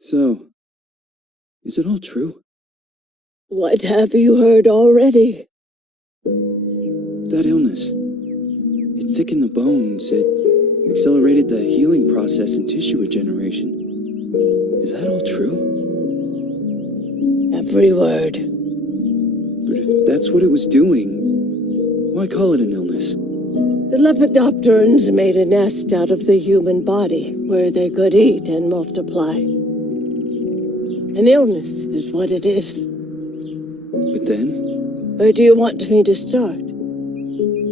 So, is it all true? What have you heard already? That illness. It thickened the bones. It accelerated the healing process and tissue regeneration. Is that all true? Every word. But if that's what it was doing, why call it an illness? The lepidopterans made a nest out of the human body where they could eat and multiply. An illness is what it is. But then, Where do you want me to start?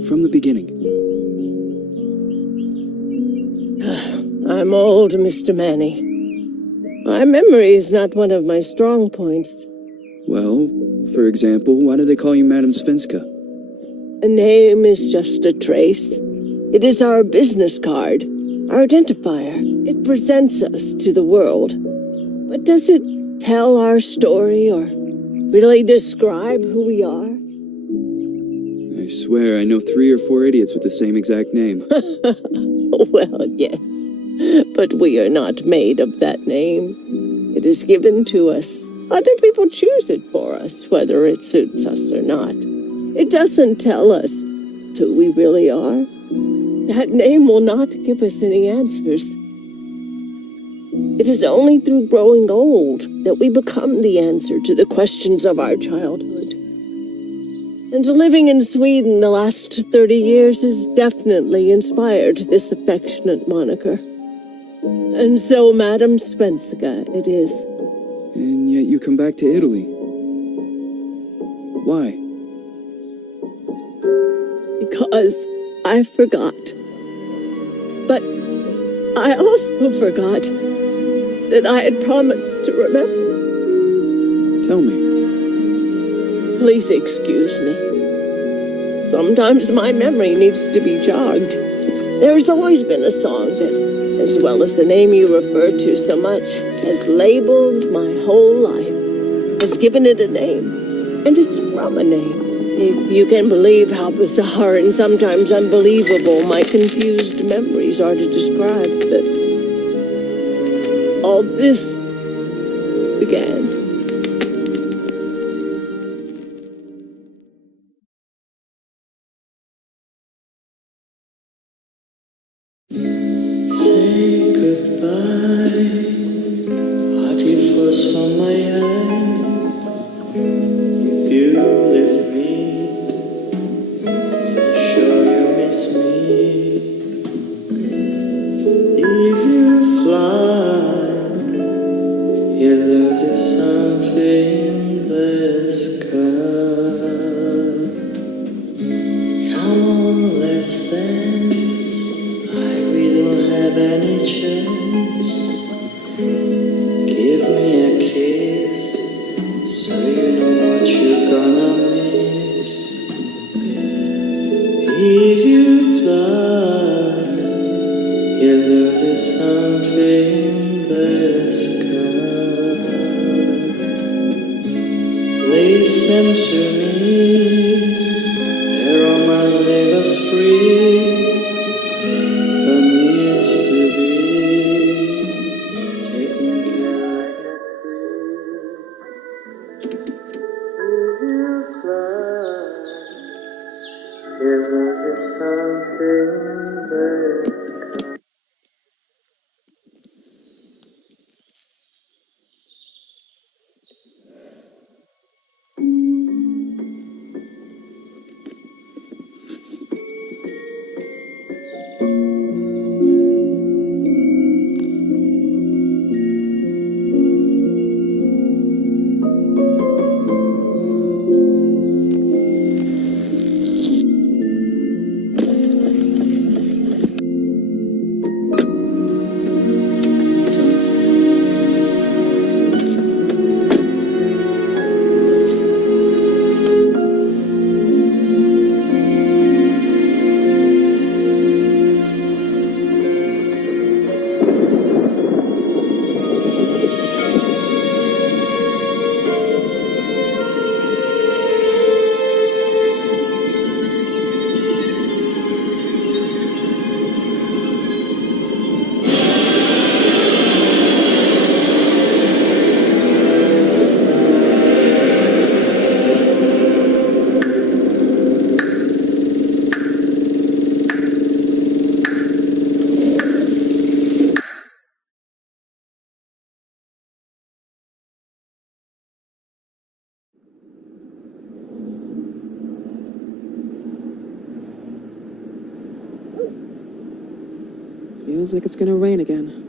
from the beginning. I'm old, Mr. Manny. My memory is not one of my strong points. Well, for example, why do they call you Madame Svenska? A name is just a trace. It is our business card, our identifier. It presents us to the world. But does it tell our story or really describe who we are? I swear I know 3 or 4 idiots with the same exact name. Well, yes. But we are not made of that name. It is given to us. Other people choose it for us, whether it suits us or not. It doesn't tell us who we really are. That name will not give us any answers. It is only through growing old that we become the answer to the questions of our childhood. And living in Sweden the last 30 years has definitely inspired this affectionate moniker. And so, Madame Svenska, it is. And yet you come back to Italy. Why? Because I forgot. But I also forgot that I had promised to remember. Tell me. Please excuse me. Sometimes my memory needs to be jogged. There's always been a song that, as well as the name you refer to so much, has labeled my whole life, has given it a name, and it's from a name. If you can believe how bizarre and sometimes unbelievable my confused memories are to describe that all this began. Say goodbye, party flows from my eye. If you leave me, sure you miss me. If you fly, you lose something in the sky. Come on, let's dance. We don't have any chance. Give me a kiss, so you know what you're gonna miss. If you fly, you lose something in the sky. Listen to me, the romance leave us free. Feels like it's gonna rain again.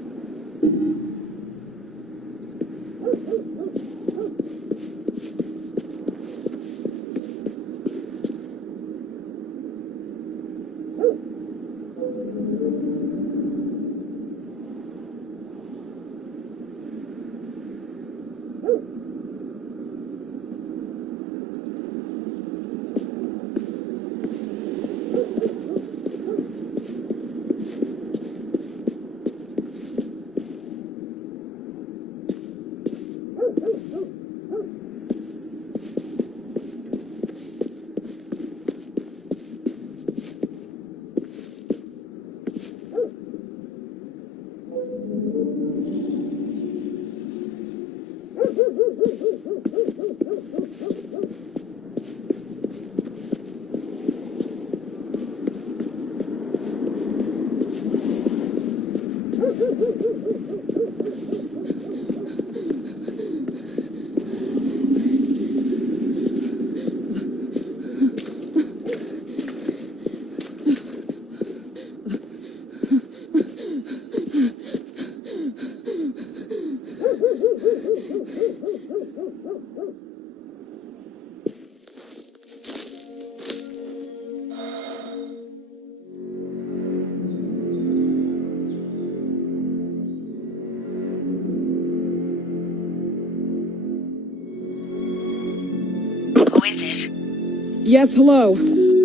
Yes, hello.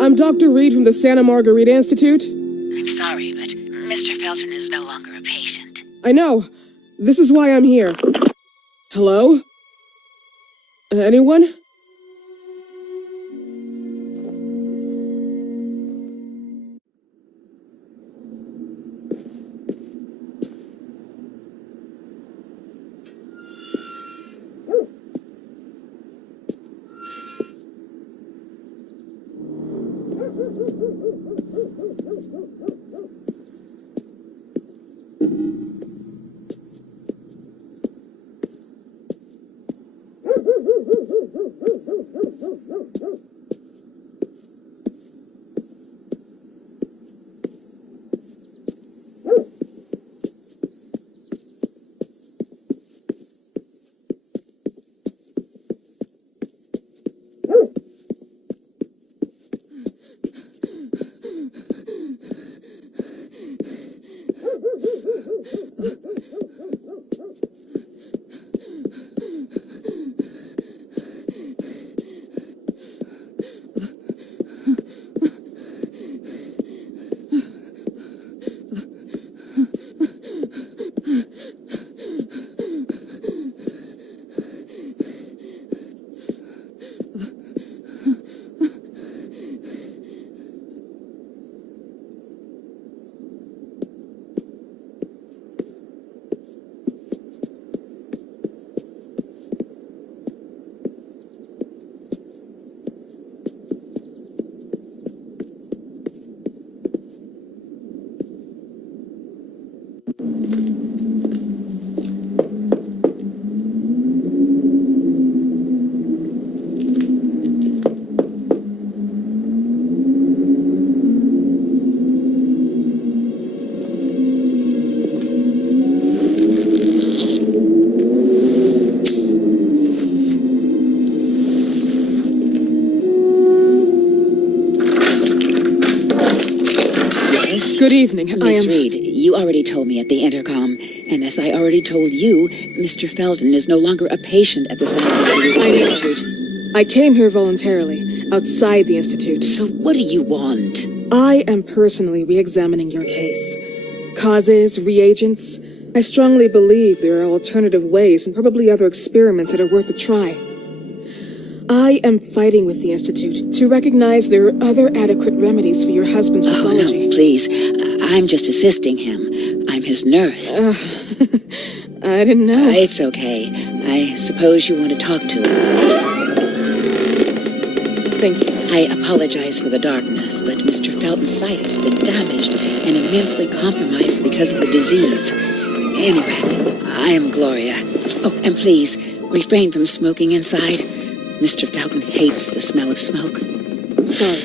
I'm Dr. Reed from the Santa Margarita Institute. I'm sorry, but Mr. Felton is no longer a patient. I know. This is why I'm here. Hello? Anyone? Good evening. Miss Reed, you already told me at the intercom, and as I already told you, Mr. Felton is no longer a patient at the Santa Margarita Institute. I came here voluntarily, outside the Institute. So what do you want? I am personally re-examining your case. Causes, reagents. I strongly believe there are alternative ways and probably other experiments that are worth a try. I am fighting with the Institute to recognize there are other adequate remedies for your husband's pathology. Oh, no, please. I'm just assisting him. I'm his nurse. I didn't know. It's okay. I suppose you want to talk to him. Thank you. I apologize for the darkness, but Mr. Felton's sight has been damaged and immensely compromised because of the disease. Anyway, I am Gloria. Oh, and please, refrain from smoking inside. Mr. Felton hates the smell of smoke. Sorry.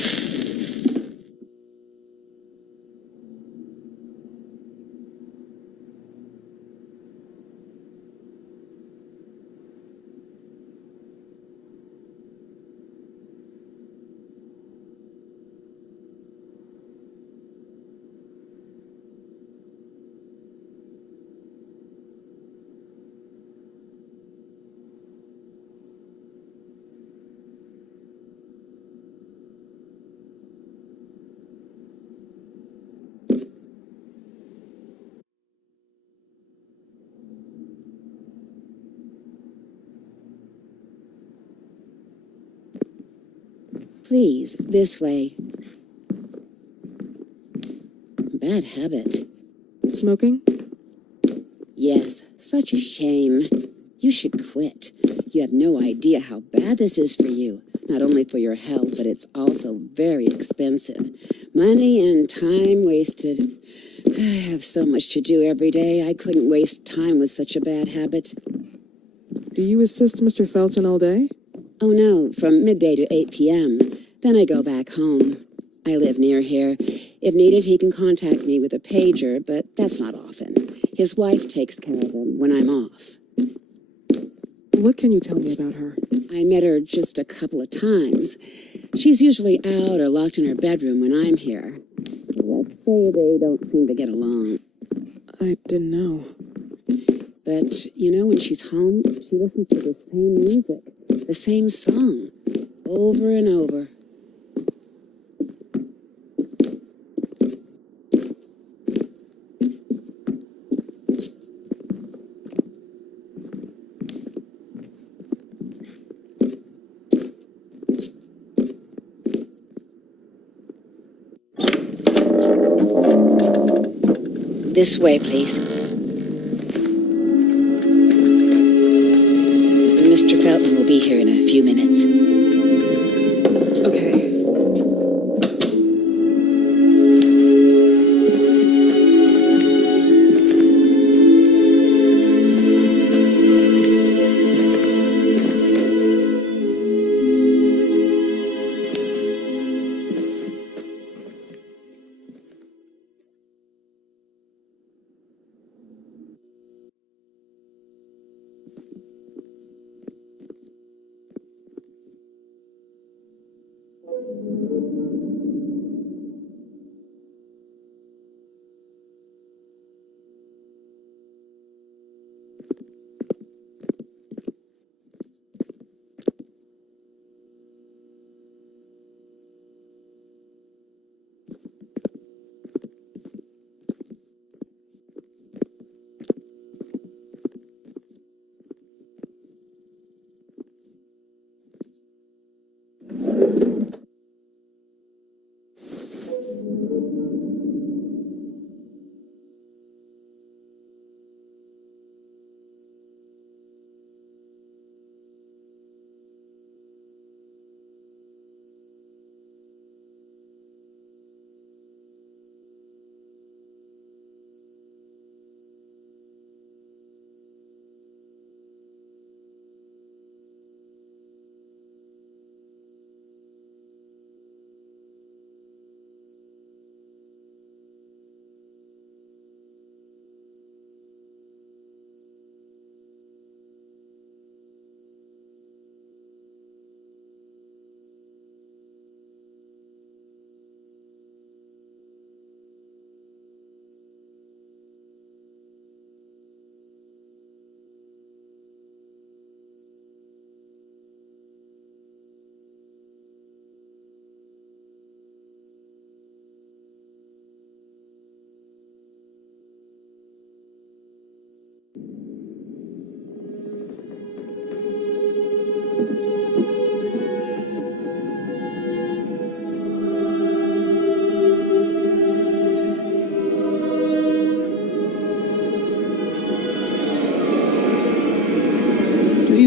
Please, this way. Bad habit. Smoking? Yes, such a shame. You should quit. You have no idea how bad this is for you. Not only for your health, but it's also very expensive. Money and time wasted. I have so much to do every day. I couldn't waste time with such a bad habit. Do you assist Mr. Felton all day? Oh no, from midday to 8 p.m. Then I go back home. I live near here. If needed, he can contact me with a pager, but that's not often. His wife takes care of him when I'm off. What can you tell me about her? I met her just a couple of times. She's usually out or locked in her bedroom when I'm here. Let's say they don't seem to get along. I didn't know. But, you know, when she's home, she listens to the same music, the same song, over and over. This way, please. Mr. Felton will be here in a few minutes. Okay.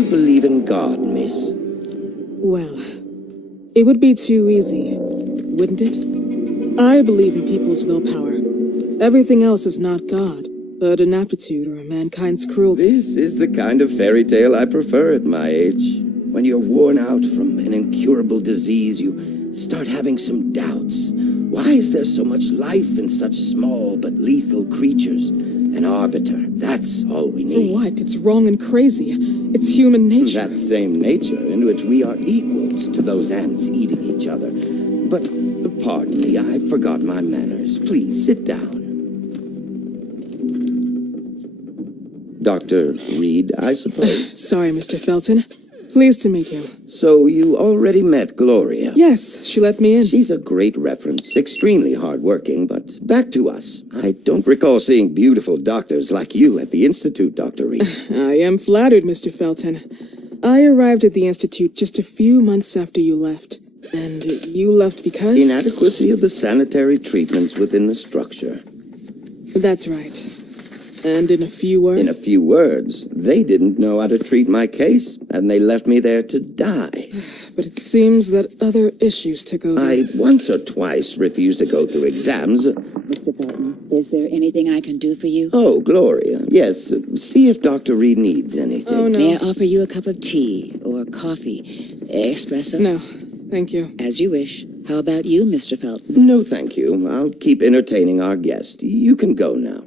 Believe in God, miss? Well, it would be too easy, wouldn't it? I believe in people's willpower. Everything else is not God, but an aptitude or mankind's cruelty. This is the kind of fairy tale I prefer at my age. When you're worn out from an incurable disease, you start having some doubts. Why is there so much life in such small but lethal creatures? An arbiter, that's all we need. For what? It's wrong and crazy. It's human nature. That same nature in which we are equals to those ants eating each other. But, pardon me, I forgot my manners. Please, sit down. Dr. Reed, I suppose? Sorry, Mr. Felton. Pleased to meet you. So you already met Gloria? Yes, she let me in. She's a great reference, extremely hardworking, but back to us. I don't recall seeing beautiful doctors like you at the Institute, Dr. Reed. I am flattered, Mr. Felton. I arrived at the Institute just a few months after you left. And you left because? Inadequacy of the sanitary treatments within the structure. That's right. And in a few words? In a few words, they didn't know how to treat my case, and they left me there to die. But it seems that other issues took over. I once or twice refused to go through exams. Mr. Felton, is there anything I can do for you? Oh, Gloria, yes. See if Dr. Reed needs anything. Oh, no. May I offer you a cup of tea or coffee? Espresso? No, thank you. As you wish. How about you, Mr. Felton? No, thank you. I'll keep entertaining our guest. You can go now.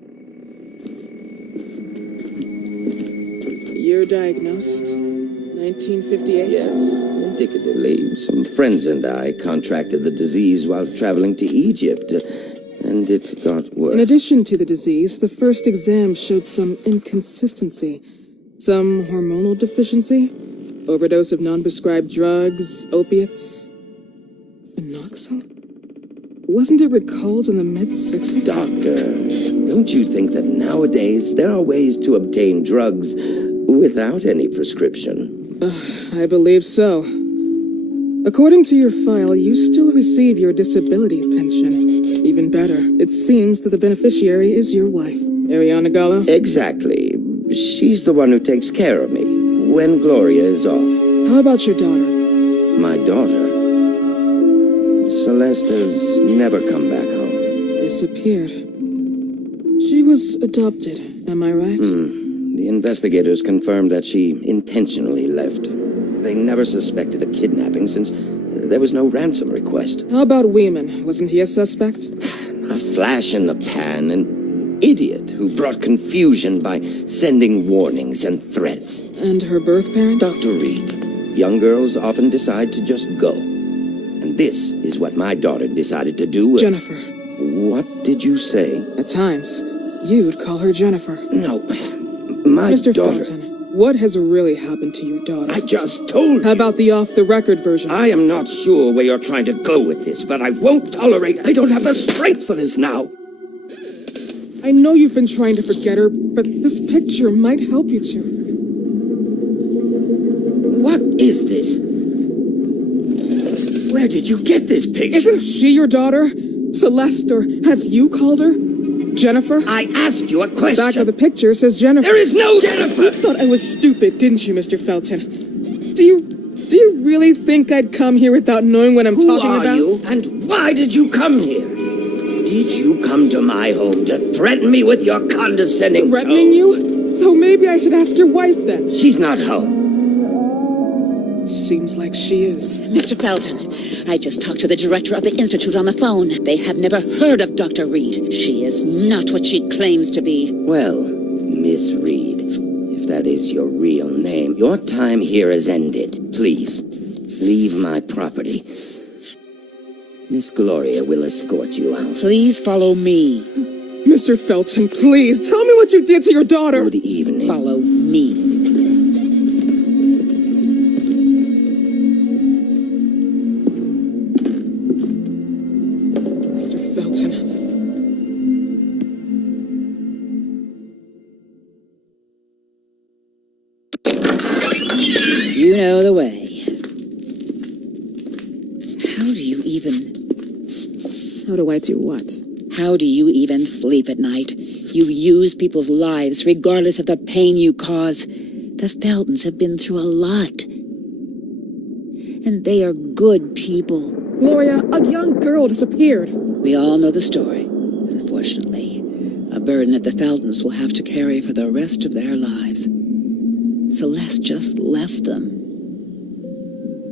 You're diagnosed? 1958? Yes, indicatively. Some friends and I contracted the disease while traveling to Egypt, and it got worse. In addition to the disease, the first exam showed some inconsistency. Some hormonal deficiency, overdose of non-prescribed drugs, opiates, phenoxyl? Wasn't it recalled in the mid-60s? Doctor, don't you think that nowadays there are ways to obtain drugs without any prescription? I believe so. According to your file, you still receive your disability pension. Even better, it seems that the beneficiary is your wife, Ariana Gallo. Exactly. She's the one who takes care of me when Gloria is off. How about your daughter? My daughter, Celeste, has never come back home. Disappeared. She was adopted, am I right? The investigators confirmed that she intentionally left. They never suspected a kidnapping since there was no ransom request. How about Weeman? Wasn't he a suspect? A flash in the pan, an idiot who brought confusion by sending warnings and threats. And her birth parents? Dr. Reed, young girls often decide to just go. And this is what my daughter decided to do. Jennifer. What did you say? At times, you'd call her Jennifer. No, my Mr. daughter... Felton, what has really happened to your daughter? I just told you. How about the off-the-record version? I am not sure where you're trying to go with this, but I won't tolerate... I don't have the strength for this now. I know you've been trying to forget her, but this picture might help you to. What is this? Where did you get this picture? Isn't she your daughter? Celeste, or has you called her? Jennifer? I asked you a question. Back of the picture says Jennifer. There is no Jennifer! You thought I was stupid, didn't you, Mr. Felton? Do you really think I'd come here without knowing what I'm talking about? Who are you, and why did you come here? Did you come to my home to threaten me with your condescending Threatening tone? you? So maybe I should ask your wife then. She's not home. Seems like she is. Mr. Felton, I just talked to the director of the Institute on the phone. They have never heard of Dr. Reed. She is not what she claims to be. Well, Miss Reed, if that is your real name, your time here has ended. Please, leave my property. Miss Gloria will escort you out. Please follow me. Mr. Felton, please, tell me what you did to your daughter. Good evening. Follow me. Mr. Felton. You know the way. How do I do what? How do you even sleep at night? You use people's lives regardless of the pain you cause. The Feltons have been through a lot. And they are good people. Gloria, a young girl disappeared. We all know the story, unfortunately. A burden that the Feltons will have to carry for the rest of their lives. Celeste just left them.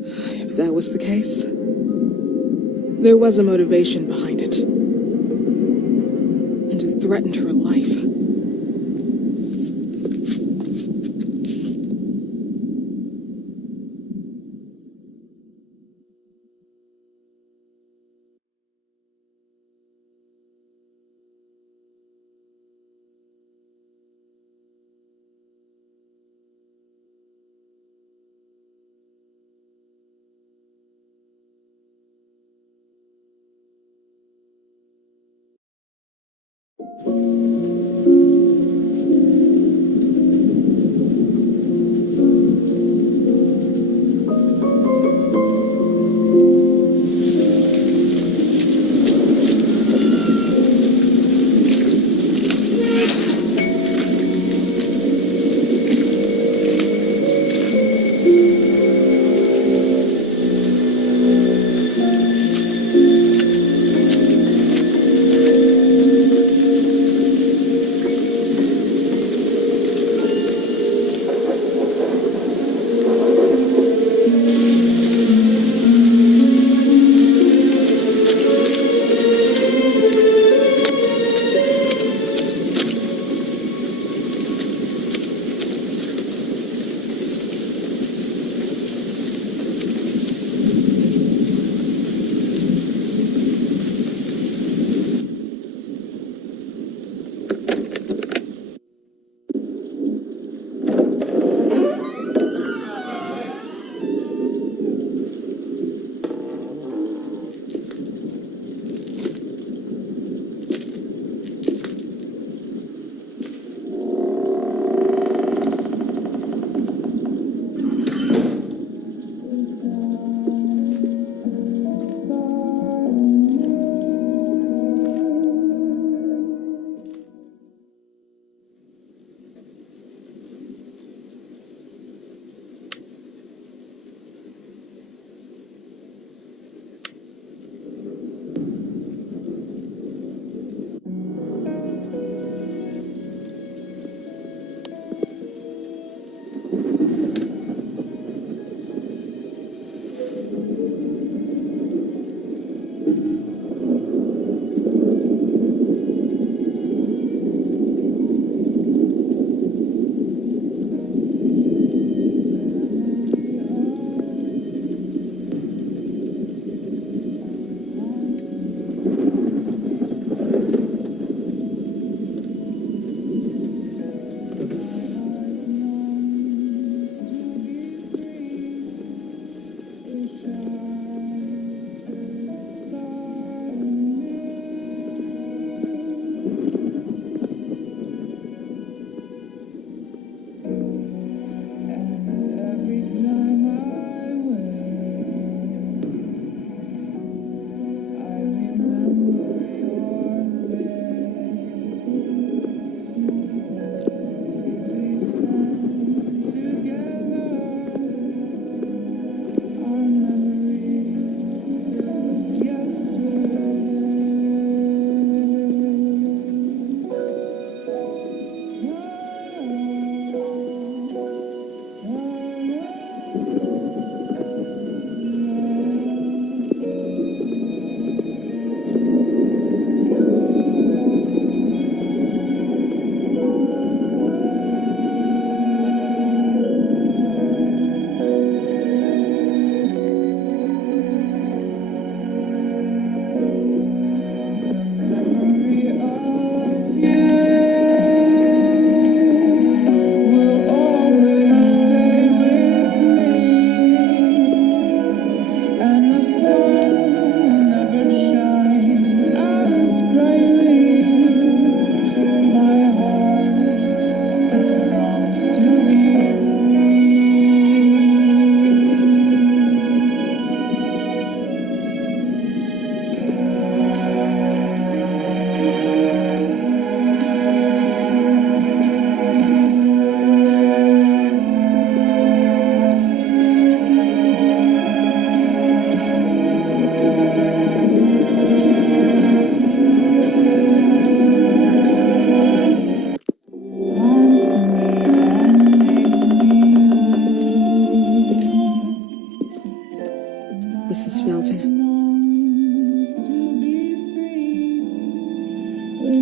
If that was the case, there was a motivation behind it. And it threatened her life.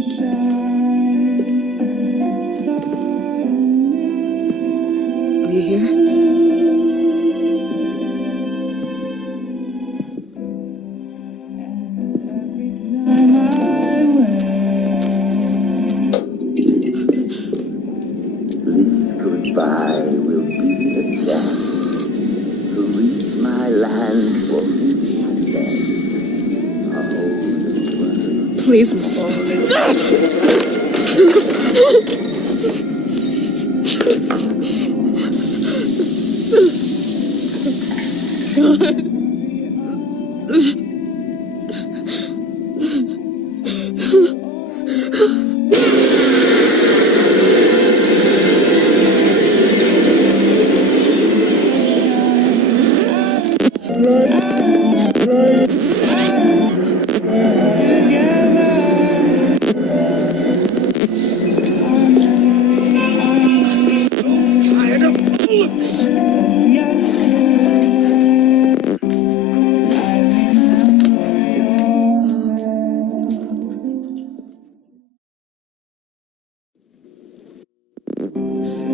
Are you here? This goodbye will be the chance to reach my land for whom then. Please, Mrs. Felton.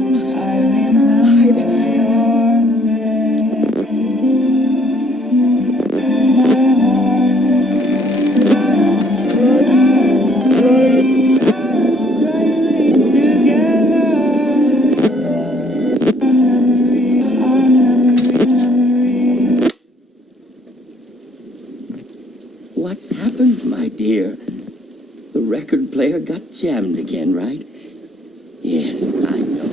Must hide. What happened, my dear? The record player got jammed again, right? Yes, I know.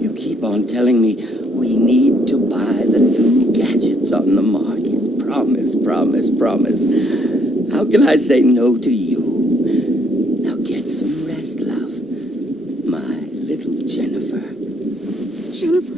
You keep on telling me we need to buy the new gadgets on the market. Promise, promise, promise. How can I say no to you? Now get some rest, love. My little Jennifer. Jennifer.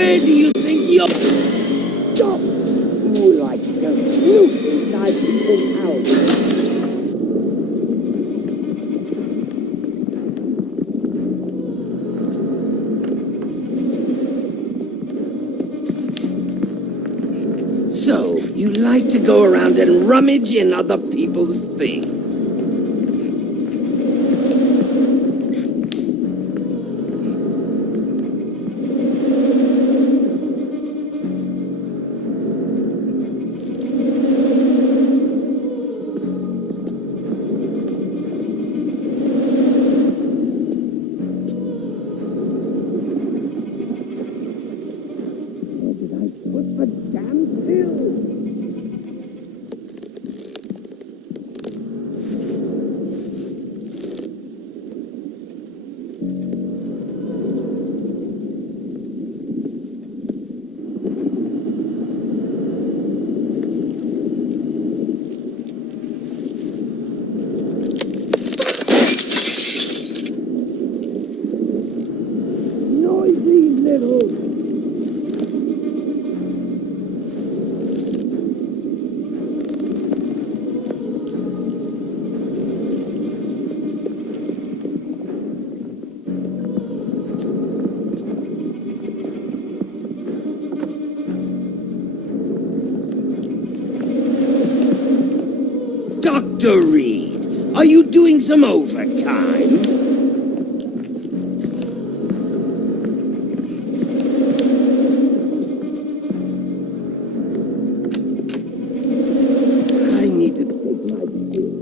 Where do you think you're... Stop! You like to snoop inside people's So, you like to go around and rummage in other people's things? Dr. Reed, are you doing some overtime? I need to take my pill.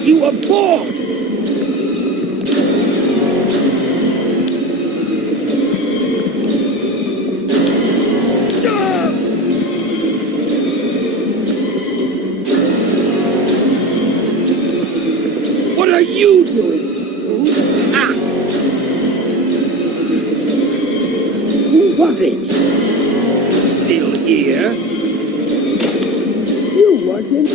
You abort! Stop! What are you doing? Ah! Who was it? Still here? You wasn't?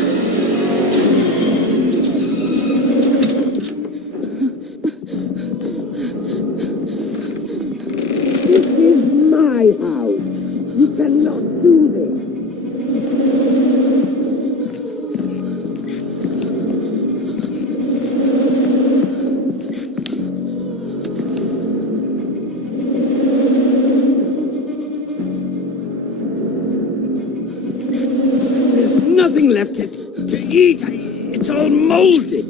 This is my house. You cannot do this. There's nothing left to eat. It's all moldy.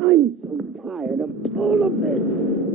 I'm so tired of all of this.